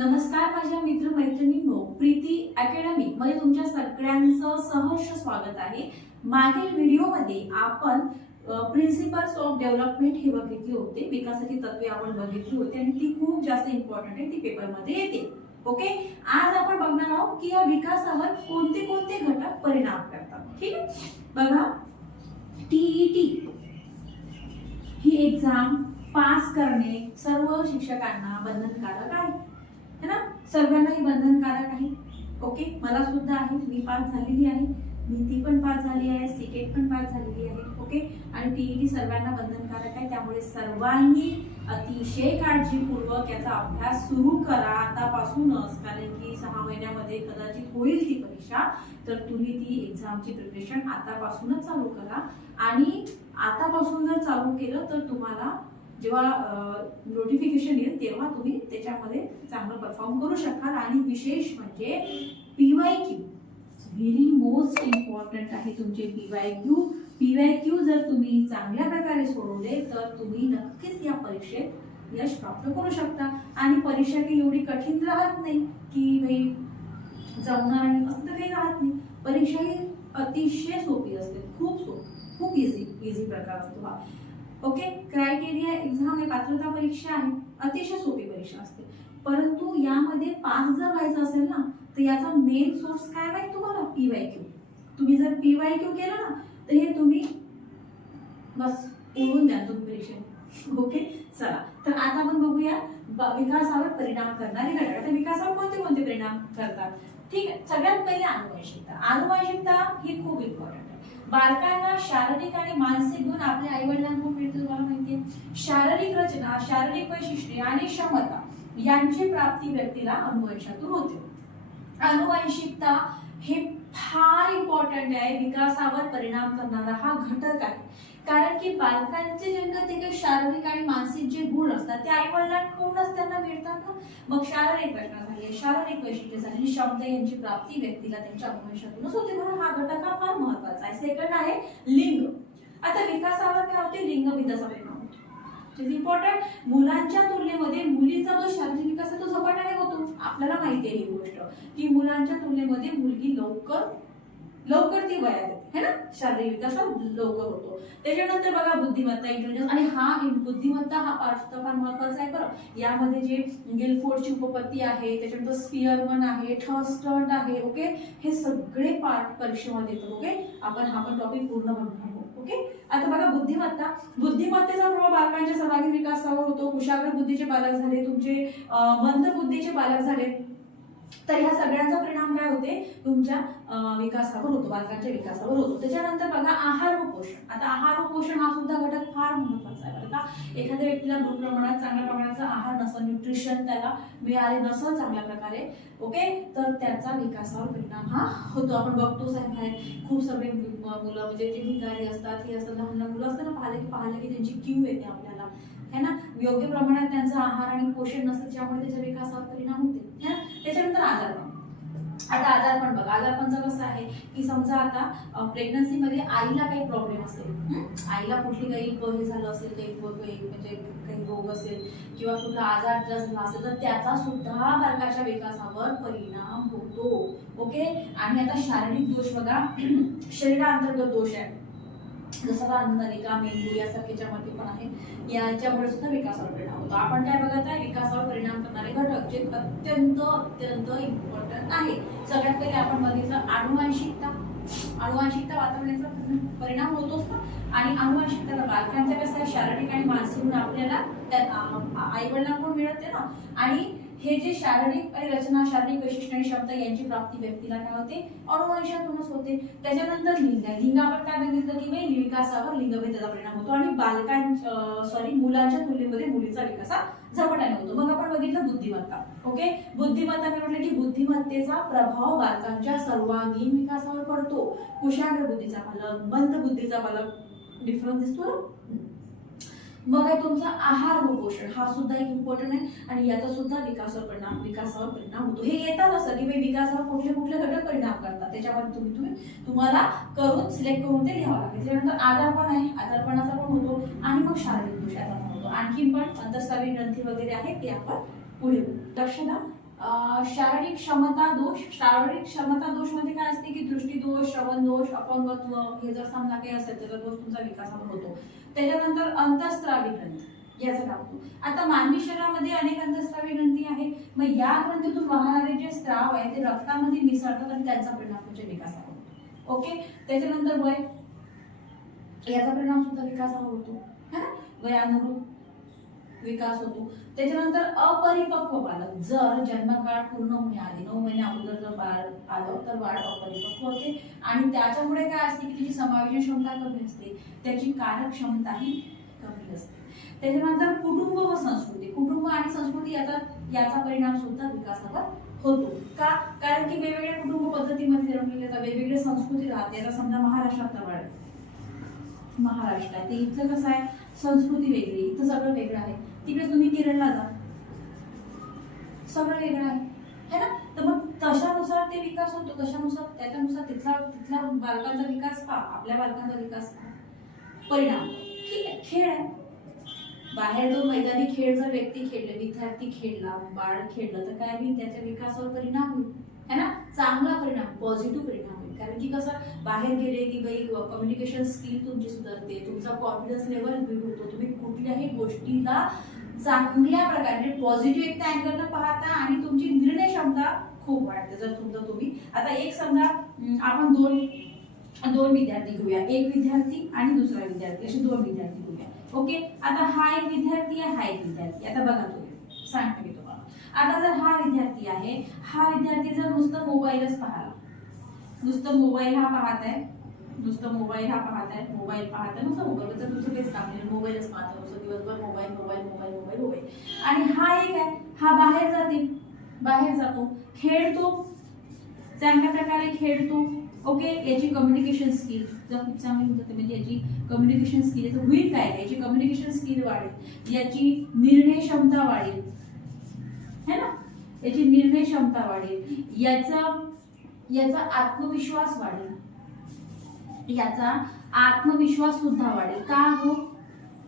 नमस्कार माझ्या मित्र मैत्रिणींनो, प्रीती अकॅडमी मध्ये तुमच्या सगळ्यांचं सहर्ष स्वागत आहे। मागील व्हिडिओमध्ये आपण प्रिन्सिपल्स ऑफ डेव्हलपमेंट हे बघितले होते, विकासाची तत्त्वे आपण बघितली होती आणि ती खूप जास्त इम्पॉर्टंट आहे, ती पेपर मध्ये येते। ओके, आज आपण बघणार आहोत की या विकासावर कोणते कोणते घटक परिणाम करतात। ठीक आहे, बघा टीईटी ही एक्झाम पास करणे सर्व शिक्षकांना बंधनकारक आहे, है ना? सर्वांना ही बंधनकारक आहे। ओके, मला सुद्धा आहे, मी पास झालेली आहे, मी ती पण पास झाली आहे, सीटेट पण पास झालेली आहे। ओके, आणि टीईटी सर्वांना बंधनकारक आहे, त्यामुळे सर्वांनी अतिशय काळजीपूर्वक याचा अभ्यास सुरू करा आतापासूनच, कारण की 6 महिन्यामध्ये कदाचित होईल ती परीक्षा, तर तुम्ही ती एक्झामची प्रिपरेशन आतापासूनच चालू करा। आणि आतापासून जर चालू केलं तर तुम्हाला जेव्हा नोटिफिकेशन येईल तेव्हा तुम्ही त्याच्यामध्ये चांगलं परफॉर्म करू शकाल। आणि विशेष म्हणजे पीवायक्यू व्हेरी मोस्ट इम्पॉर्टंट आहे तुमचे पीवायक्यू जर तुम्ही चांगल्या प्रकारे सोडवले तर तुम्ही नक्कीच या परीक्षेत यश प्राप्त करू शकता। आणि परीक्षा काही एवढी कठीण राहत नाही की भाई जमणार नाही असं तर काही राहत नाही, परीक्षा ही अतिशय सोपी असते, खूप इझी प्रकार असतो हा। ओके, क्रायटेरिया एक्झाम आहे, पात्रता परीक्षा आहे, अतिशय सोपी परीक्षा असते, परंतु यामध्ये पास जर व्हायचं असेल ना तर याचा मेन सोर्स काय माहिती तुम्हाला? पीवायक्यू। तुम्ही जर पीवायक्यू केलं ना तर हे तुम्ही बस उडून द्या तुम्ही परीक्षेत। ओके, चला तर आता आपण बघूया विकासावर परिणाम करणारे घटक। आता विकासावर कोणते कोणते परिणाम करतात? ठीक आहे, सगळ्यात पहिले अनुवांशिकता ही खूप इम्पॉर्टंट आहे। बालकांना शारीरिक आणि मानसिक गुण आपल्या आई वडिलांकडून मिळते, तुम्हाला माहितीये। शारीरिक रचना, शारीरिक वैशिष्ट्ये आणि क्षमता यांची प्राप्ती व्यक्तीला अनुवंशातून होते। अनुवांशिकता हे फार इम्पॉर्टंट आहे, विकासावर परिणाम करणारा हा घटक आहे, कारण की बालकांचे जे शारीरिक आणि मानसिक जे गुण असतात ते आई वडिलांकडूनच त्यांना मिळतात ना। मग शारीरिक रचना झाली, शारीरिक वैशिष्ट्ये झाली, क्षमता यांची प्राप्ती व्यक्तीला त्यांच्या अनुवंशातूनच होते, म्हणून हा घटक हा फार महत्वाचा आहे। सेकंड आहे लिंग। आता विकासावर काय होते? लिंगभेदाचा परिणाम होतो, इम्पॉर्टंट। मुलांच्या तुलनेमध्ये मुलीचा जो शारीरिक विकास आहे तो झपाट्याने होतो, आपल्याला माहिती आहे ही गोष्ट की मुलांच्या तुलनेमध्ये मुलगी लवकर ती वयात येते, है ना? शारीरिक विकास लवकर होतो। त्याच्यानंतर बघा बुद्धिमत्ता, इंटेलिजन्स, आणि हा बुद्धिमत्ता हा पार्ट फार महत्वाचा आहे बरं। यामध्ये जे गिलफोर्डची उपपत्ती आहे, त्याच्यानंतर स्पियरमन आहे, थर्स्टन आहे, ओके, हे सगळे पार्ट परीक्षेमध्ये येतात। ओके, आपण हा पण टॉपिक पूर्ण बघणार आहोत। ओके, आता बघा बुद्धिमत्तेचा प्रभाव बालकांच्या सर्वांगीण विकासावर होतो। कुशाग्र बुद्धीचे बालक झाले, तुमचे मंद बुद्धीचे बालक झाले, तर ह्या सगळ्यांचा परिणाम काय होते? तुमच्या विकासावर होतो, बालकांच्या विकासावर होतो। त्याच्यानंतर बघा आहार व पोषण। आता आहार व पोषण हा सुद्धा घटक फार महत्वाचा आहे बरं का। एखाद्या व्यक्तीला भरपूर प्रमाणात चांगल्या प्रमाणाचा आहार नसेल, न्यूट्रिशन त्याला मिळाले नसेल चांगल्या प्रकारे, ओके, तर त्याचा विकासावर परिणाम हा होतो। आपण बघतो साहेब बाहेर खूप सगळे मुलं म्हणजे जे भिकारी असतात, हे असतात, लहान लहान मुलं असतात ना, पाहिले की त्यांची क्यू येते आपल्याला, है ना? योग्य प्रमाणात त्यांचा आहार आणि पोषण नसेल, ज्यामुळे त्याच्या विकासावर परिणाम होते। त्याच्यानंतर आजारपण। आता आजारपण बघा, आजारपणचं कसं आहे की समजा आता प्रेग्नन्सी मध्ये आईला काही प्रॉब्लेम असेल, आईला कुठली काही हे झालं असेल, काही रोग असेल किंवा कुठला आजार झाला असेल, तर त्याचा सुद्धा बालकाच्या विकासावर परिणाम होतो। ओके, आणि आता शारीरिक दोष बघा, शरीरांतर्गत दोष आहे, जसं नलिका, मेंदू यासारख्याच्या मध्ये पण आहे, याच्यामुळे सुद्धा विकासावर परिणाम होतो। आपण काय बघत आहे? विकासावर परिणाम करणारे घटक जे अत्यंत इम्पॉर्टंट आहे। सगळ्यात पहिले आपण बघितलं अनुवांशिकता वातावरणाचा परिणाम होतोच ना। आणि अनुवांशिकता बालकांच्या कसं आहे, शारीरिक आणि मानसिक गुण आपल्याला आई वडिलांकडून मिळते ना। आणि हे जे शारीरिक रचना, शारीरिक वैशिष्ट्य आणि क्षमता यांची प्राप्ती व्यक्तीला काय होते? अनुवंशातूनच होते। त्याच्यानंतर लिंग आपण काय बघितलं की विकासावर लिंगभेदाचा परिणाम होतो आणि मुलांच्या तुलनेमध्ये मुलीचा विकास झपाट्याने होतो। मग आपण बघितलं बुद्धिमत्ता। ओके, बुद्धिमत्ता मी म्हटलं की बुद्धिमत्तेचा प्रभाव बालकांच्या सर्वांगीण विकासावर पडतो। कुशाग्र बुद्धीचा बालक, मंद बुद्धीचा बालक, डिफरन्स दिसतो ना। मग आहे तुमचा आहार व पोषण, हा सुद्धा एक इम्पॉर्टंट आहे आणि याचा सुद्धा विकासावर परिणाम होतो। हे येतात असं की विकासावर कुठले घटक परिणाम करतात, त्याच्यामध्ये तुम्हाला सिलेक्ट करून ते लिहावं लागेल। त्यानंतर आजारपण आहे, आजारपणाचा पण होतो, आणि मग शारीरिक दोषाचा पण होतो। आणखी पण अंतःस्रावी ग्रंथी वगैरे आहे ते आपण पुढे लक्ष द्या। शारीरिक क्षमता दोष. शारीरिक क्षमता दोष मध्ये काय असते की दृष्टी दोष, श्रवण दोष, अपंगत्व हे जर समजा काही असेल त्याचा दोष तुमचा विकासावर होतो. त्याच्यानंतर अंतःस्रावी ग्रंथी याचा टाकतो. आता मानवी शरीरामध्ये अनेक अंतःस्रावी ग्रंथी आहे. मग या ग्रंथीतून वाहणारे जे स्त्राव आहे ते रक्तामध्ये मिसळतात आणि त्यांचा परिणाम तुमच्या विकासावर होतो. ओके. त्याच्यानंतर वय, याचा परिणाम सुद्धा विकासावर होतो है ना. वयानुरूप विकास होतो. त्याच्यानंतर अपरिपक्व बालक, जर जन्मकाळ पूर्ण होण्याआधी 9 महिने अगोदर जर बाळ आलं तर बाळ अपरिपक्व होते आणि त्याच्यामुळे काय असते की त्याची समावेशन क्षमता कमी असते, त्याची कार्यक्षमताही कमी असते. त्याच्यानंतर कुटुंब व संस्कृती, कुटुंब आणि संस्कृती याचा परिणाम सुद्धा विकासावर होतो. का? कारण की वेगवेगळ्या कुटुंब पद्धतीमध्ये जन्मलेले असतात, वेगवेगळे संस्कृती राहते. आता समजा महाराष्ट्रातला बाळ, महाराष्ट्रात इथलं कसं आहे, संस्कृती वेगळी, इथं सगळं वेगळं आहे. तिकडे तुम्ही केरळला जा, सगळं वेगळं आहे है ना. तर मग तशानुसार ते विकास होतो, तशानुसार त्याच्यानुसार तिथल्या बालकांचा विकास पहा, आपल्या बालकांचा विकास पहा, परिणाम. ठीक आहे. खेळ आहे, बाहेर जो मैदानी खेळ जर व्यक्ती खेळले, विद्यार्थी खेळला, बाळ खेळलं तर काय होईल, त्याच्या विकासावर परिणाम होईल है ना. चांगला परिणाम, पॉझिटिव्ह परिणाम होईल. कारण की कसं बाहेर गेले की बाई कम्युनिकेशन स्किल तुमची सुधारते, तुमचा कॉन्फिडन्स लेवल बिल्ड होतो, तुम्ही कुठल्याही गोष्टीला चांगल्या प्रकारे पॉझिटिव्ह एक अँगलनं पाहता आणि तुमची निर्णय क्षमता खूप वाढते. जर तुमचं तुम्ही आता एक समजा आपण दोन विद्यार्थी घेऊया, एक विद्यार्थी आणि दुसरा विद्यार्थी, असे 2 विद्यार्थी घेऊया. ओके. आता हा एक विद्यार्थी आहे, हा एक विद्यार्थी. आता बघा तुम्ही, सांगते मी तुम्हाला. आता जर हा विद्यार्थी आहे, हा विद्यार्थी जर नुसतं मोबाईलच पाहिला, नुसतं मोबाईल हा पाहत आहे, नुसतं मोबाईल हा पाहत आहे, मोबाईल पाहत आहे, नुसतं मोबाईल, तर तुमचं तेच काम नाही, मोबाईलच पाहत आहे, नुसतं दिवसभर mobile mobile mobile mobile mobile. आणि हा एक आहे, हा बाहेर जातो, खेळतो, चांगल्या प्रकारे खेळतो. ओके. याची कम्युनिकेशन स्किल जर खूप चांगली होते, म्हणजे याची कम्युनिकेशन स्किल, याचं होईल काय, याची कम्युनिकेशन स्किल वाढेल, याची निर्णय क्षमता वाढेल है ना, याची निर्णय क्षमता वाढेल, याचा आत्मविश्वास वाढेल, याचा आत्मविश्वास सुद्धा वाढेल.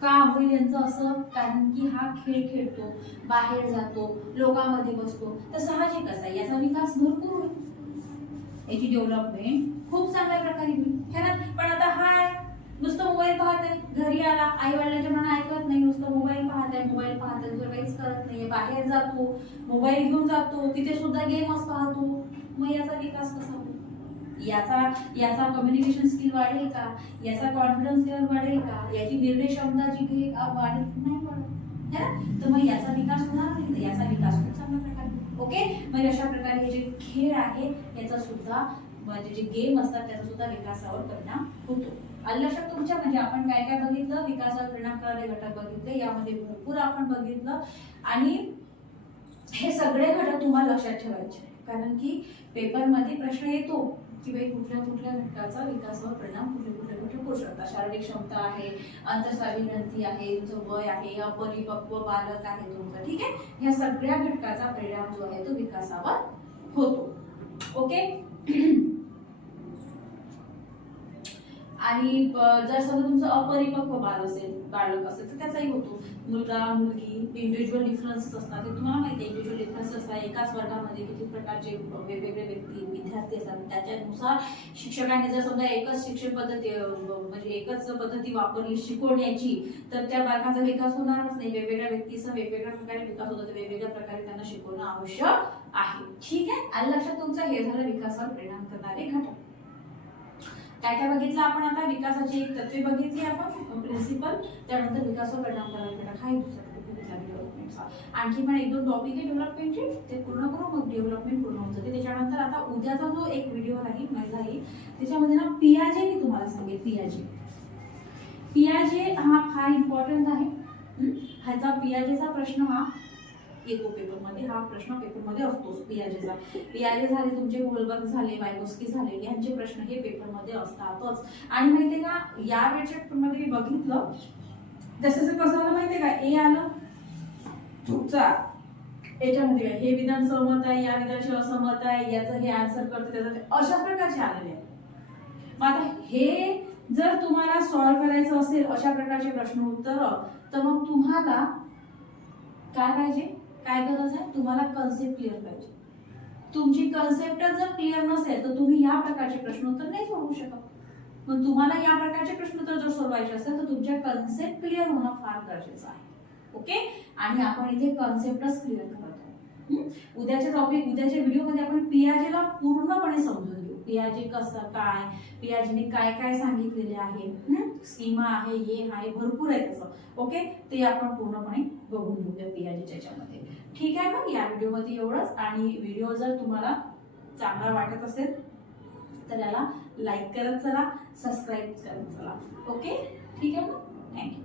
का होईल यांचं असं, कारण की हा खेळ खेळतो, बाहेर जातो, लोकांमध्ये बसतो, तर साहजिकच आहे याचा विकास भरपूर होईल, याची डेव्हलपमेंट खूप चांगल्या प्रकारे होईल है ना. पण आता हा नुसतं मोबाईल पाहत आहे, घरी आला आई वडिलांच्या मना ऐकत नाही, नुसतं मोबाईल पाहत आहे, दुसरं काहीच करत नाहीये, बाहेर जातो, मोबाईल घेऊन जातो, तिथे सुद्धा गेमच पाहतो, मग याचा विकास कसा होईल, याचा कम्युनिकेशन स्किल वाढेल का, याचा कॉन्फिडन्स लेवल वाढेल का, याची निर्णय क्षमता जी वाढेल नाही वाढत है ना. तर मग याचा विकास होणार नाही, तर याचा विकास खूप चांगल्या प्रकारे. ओके. मग अशा प्रकारे हे जे खेळ आहे याचा सुद्धा, म्हणजे जे गेम असतात त्याचा सुद्धा विकासावर परिणाम होतो. आलं लक्षात तुमच्या. म्हणजे आपण काय काय बघितलं, विकासावर परिणाम करणारे घटक बघितले, यामध्ये भरपूर आपण बघितलं. आणि हे सगळे घटक तुम्हाला लक्षात ठेवायचे, कारण की पेपरमध्ये प्रश्न येतो की बाई कुठल्या घटकाचा विकासावर परिणाम कुठले घटक होऊ शकतात. शारीरिक क्षमता आहे, अंतःस्रावी ग्रंथी आहे, तुमचं वय आहे, अपरिपक्व बालक आहे तुमचं. ठीक आहे. या सगळ्या घटकाचा परिणाम जो आहे तो विकासावर होतो. ओके. आणि जर समजा तुमचं अपरिपक्व बालक असेल तर त्याचाही होतो. मुलगा मुलगी इंडिव्हिज्युअल डिफरन्सेस असतात, ते तुम्हाला माहिती आहे. इंडिव्हिज्युअल डिफरन्स असतात, एकाच वर्गामध्ये किती प्रकारचे वेगवेगळे विद्यार्थी असतात, त्याच्यानुसार शिक्षकांनी जर समजा एकच शिक्षण पद्धती म्हणजे एकच पद्धती वापरली शिकवण्याची, तर त्या बालकांचा विकास होणारच नाही. वेगवेगळ्या व्यक्तीचा वेगवेगळ्या प्रकारे विकास होतो, तर वेगवेगळ्या प्रकारे त्यांना शिकवणं आवश्यक आहे. ठीक आहे. आलं लक्षात तुमचं. हे झालं विकासावर परिणाम करणारे घटक. काय काय बघितलं आपण आता, विकासाची एक तत्वे बघितली आपण, प्रिन्सिपल, त्यानंतर विकासावर परिणाम करणारे घटक, हा एक दुसरा टॉपिक घेतला डेव्हलपमेंटचा. आणखी पण 1-2 टॉपिक आहे डेव्हलपमेंटचे, ते पूर्ण करू, मग डेव्हलपमेंट पूर्ण होऊन जाते. त्याच्यानंतर आता उद्याचा जो एक व्हिडिओ राहील माझा येईल, त्याच्यामध्ये ना पियाजे मी तुम्हाला सांगेल. पियाजे हा फार इम्पॉर्टंट आहे. ह्याचा पियाजेचा प्रश्न हा येतो पेपरमध्ये, हा प्रश्न पेपरमध्ये असतोच पियाजेचा. पियाजे झाले तुमचे, गोल्डबर्ग झाले, वायगोस्की झाले, यांचे प्रश्न हे पेपरमध्ये असतातच. आणि माहितीये का, या वेळच्या पेपरमध्ये मी बघितलं जसं कसं आलं माहितीये का, ए आलं तुमचा याच्यामध्ये हे विधान सहमत आहे, या विधानाशी असहमत आहे, याचं हे आन्सर करते, त्याचं अशा प्रकारचे आलेले आहे. मग आता हे जर तुम्हाला सॉल्व्ह करायचं असेल अशा प्रकारचे प्रश्न उत्तर, तर मग तुम्हाला काय पाहिजे, काय गरज आहे, तुम्हाला कन्सेप्ट क्लिअर पाहिजे. तुमची कन्सेप्टच जर क्लिअर नसेल तर तुम्ही या प्रकारचे प्रश्नोत्तर नाही सोडवू शकत. मग तुम्हाला या प्रकारचे प्रश्नोत्तर जर सोडवायचे असेल तर तुमच्या कन्सेप्ट क्लिअर होणं फार गरजेचं आहे. ओके, आणि आपण इथे कन्सेप्टच क्लिअर करत आहोत. उद्याच्या व्हिडिओमध्ये आपण पियाजेला पूर्णपणे समजून घेऊ. पियाजे कसं काय, पियाजेने काय काय सांगितलेले आहे, स्कीमा आहे, हे आहे, भरपूर आहे तसं. ओके, ते आपण पूर्णपणे बघून घेऊया पियाजेच्या याच्यामध्ये. ठीक आहे, मग या व्हिडिओमध्ये एवढंच. आणि व्हिडिओ जर तुम्हाला चांगला वाटत असेल तर याला लाईक करत चला, सबस्क्राईब करत चला. ओके, ठीक आहे, मग थँक्यू.